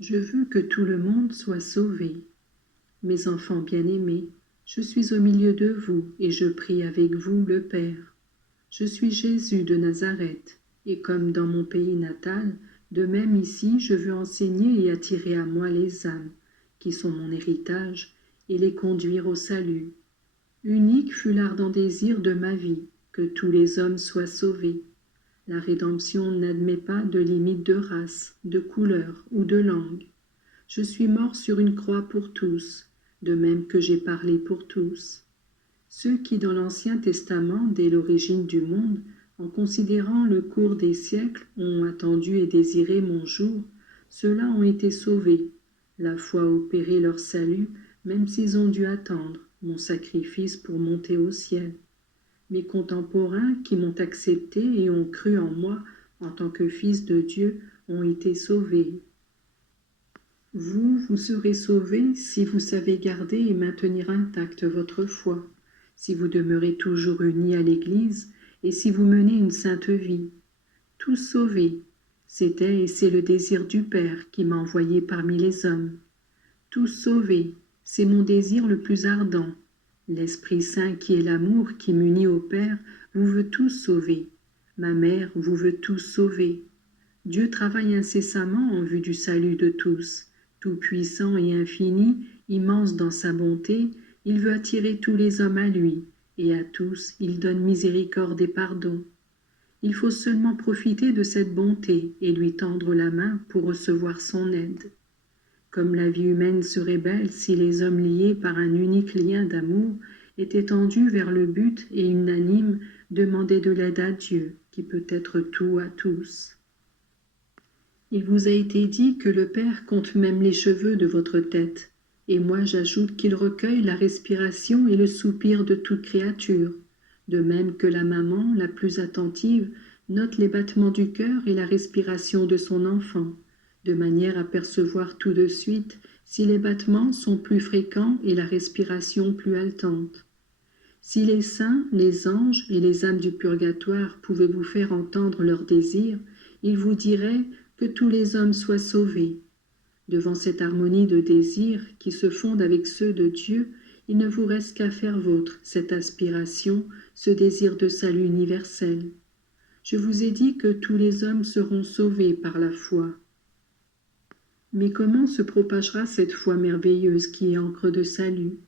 Je veux que tout le monde soit sauvé. Mes enfants bien-aimés, je suis au milieu de vous et je prie avec vous le Père. Je suis Jésus de Nazareth, et comme dans mon pays natal, de même ici je veux enseigner et attirer à moi les âmes, qui sont mon héritage, et les conduire au salut. Unique fut l'ardent désir de ma vie, que tous les hommes soient sauvés. La rédemption n'admet pas de limite de race, de couleur ou de langue. Je suis mort sur une croix pour tous, de même que j'ai parlé pour tous. Ceux qui, dans l'Ancien Testament, dès l'origine du monde, en considérant le cours des siècles, ont attendu et désiré mon jour, ceux-là ont été sauvés. La foi a opéré leur salut, même s'ils ont dû attendre mon sacrifice pour monter au ciel. Mes contemporains qui m'ont accepté et ont cru en moi en tant que fils de Dieu ont été sauvés. Vous serez sauvés si vous savez garder et maintenir intacte votre foi, si vous demeurez toujours unis à l'Église et si vous menez une sainte vie. Tous sauvés, c'était et c'est le désir du Père qui m'a envoyé parmi les hommes. Tous sauvés, c'est mon désir le plus ardent. L'Esprit Saint qui est l'amour qui m'unit au Père vous veut tous sauver. Ma mère vous veut tous sauver. Dieu travaille incessamment en vue du salut de tous. Tout-puissant et infini, immense dans sa bonté, il veut attirer tous les hommes à lui, et à tous il donne miséricorde et pardon. Il faut seulement profiter de cette bonté et lui tendre la main pour recevoir son aide. Comme la vie humaine serait belle si les hommes liés par un unique lien d'amour étaient tendus vers le but et unanimes demandaient de l'aide à Dieu, qui peut être tout à tous. Il vous a été dit que le Père compte même les cheveux de votre tête, et moi j'ajoute qu'il recueille la respiration et le soupir de toute créature, de même que la maman, la plus attentive, note les battements du cœur et la respiration de son enfant, de manière à percevoir tout de suite si les battements sont plus fréquents et la respiration plus haletante. Si les saints, les anges et les âmes du purgatoire pouvaient vous faire entendre leurs désirs, ils vous diraient que tous les hommes soient sauvés. Devant cette harmonie de désirs qui se fonde avec ceux de Dieu, il ne vous reste qu'à faire vôtre cette aspiration, ce désir de salut universel. Je vous ai dit que tous les hommes seront sauvés par la foi. Mais comment se propagera cette foi merveilleuse qui est encre de salut?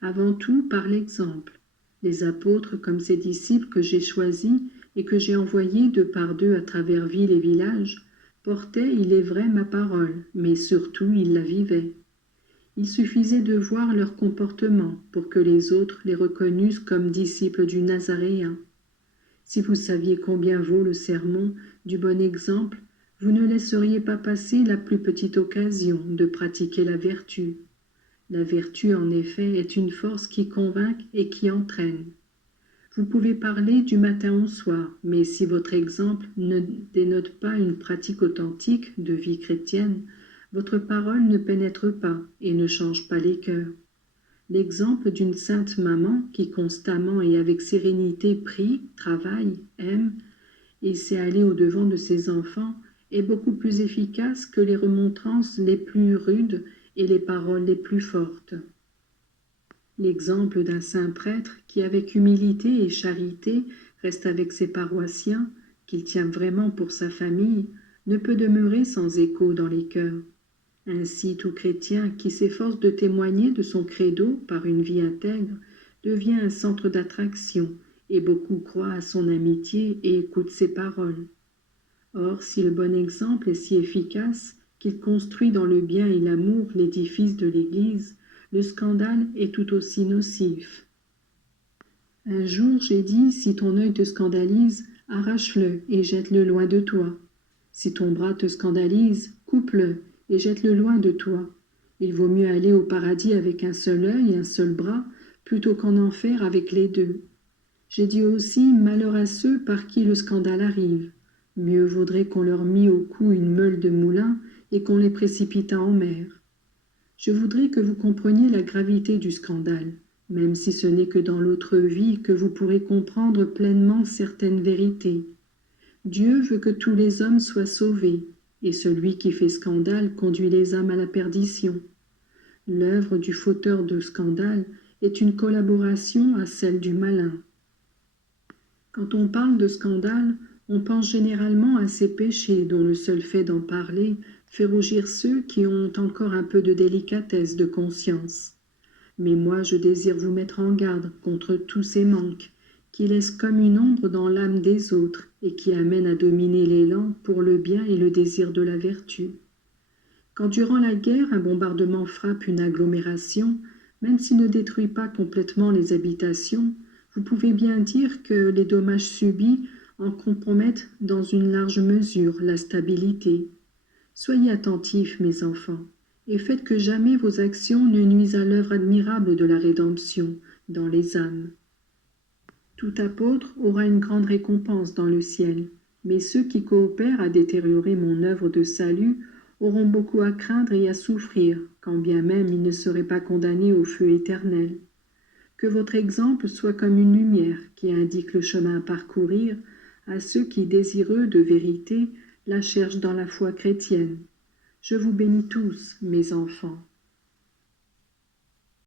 Avant tout par l'exemple. Les apôtres, comme ces disciples que j'ai choisis et que j'ai envoyés deux par deux à travers villes et villages, portaient, il est vrai, ma parole, mais surtout ils la vivaient. Il suffisait de voir leur comportement pour que les autres les reconnussent comme disciples du Nazaréen. Si vous saviez combien vaut le sermon du bon exemple, vous ne laisseriez pas passer la plus petite occasion de pratiquer la vertu. La vertu, en effet, est une force qui convainc et qui entraîne. Vous pouvez parler du matin au soir, mais si votre exemple ne dénote pas une pratique authentique de vie chrétienne, votre parole ne pénètre pas et ne change pas les cœurs. L'exemple d'une sainte maman qui constamment et avec sérénité prie, travaille, aime et sait aller au-devant de ses enfants est beaucoup plus efficace que les remontrances les plus rudes et les paroles les plus fortes. L'exemple d'un saint prêtre qui, avec humilité et charité, reste avec ses paroissiens, qu'il tient vraiment pour sa famille, ne peut demeurer sans écho dans les cœurs. Ainsi, tout chrétien qui s'efforce de témoigner de son credo par une vie intègre devient un centre d'attraction, et beaucoup croient à son amitié et écoutent ses paroles. Or, si le bon exemple est si efficace qu'il construit dans le bien et l'amour l'édifice de l'Église, le scandale est tout aussi nocif. Un jour j'ai dit, si ton œil te scandalise, arrache-le et jette-le loin de toi. Si ton bras te scandalise, coupe-le et jette-le loin de toi. Il vaut mieux aller au paradis avec un seul œil et un seul bras, plutôt qu'en enfer avec les deux. J'ai dit aussi, malheur à ceux par qui le scandale arrive. Mieux vaudrait qu'on leur mît au cou une meule de moulin et qu'on les précipitât en mer. Je voudrais que vous compreniez la gravité du scandale, même si ce n'est que dans l'autre vie que vous pourrez comprendre pleinement certaines vérités. Dieu veut que tous les hommes soient sauvés, et celui qui fait scandale conduit les âmes à la perdition. L'œuvre du fauteur de scandale est une collaboration à celle du malin. Quand on parle de scandale, on pense généralement à ces péchés dont le seul fait d'en parler fait rougir ceux qui ont encore un peu de délicatesse de conscience. Mais moi je désire vous mettre en garde contre tous ces manques qui laissent comme une ombre dans l'âme des autres et qui amènent à dominer l'élan pour le bien et le désir de la vertu. Quand durant la guerre un bombardement frappe une agglomération, même s'il ne détruit pas complètement les habitations, vous pouvez bien dire que les dommages subis en compromettent dans une large mesure la stabilité. Soyez attentifs, mes enfants, et faites que jamais vos actions ne nuisent à l'œuvre admirable de la rédemption dans les âmes. Tout apôtre aura une grande récompense dans le ciel, mais ceux qui coopèrent à détériorer mon œuvre de salut auront beaucoup à craindre et à souffrir, quand bien même ils ne seraient pas condamnés au feu éternel. Que votre exemple soit comme une lumière qui indique le chemin à parcourir à ceux qui, désireux de vérité, la cherchent dans la foi chrétienne. Je vous bénis tous, mes enfants.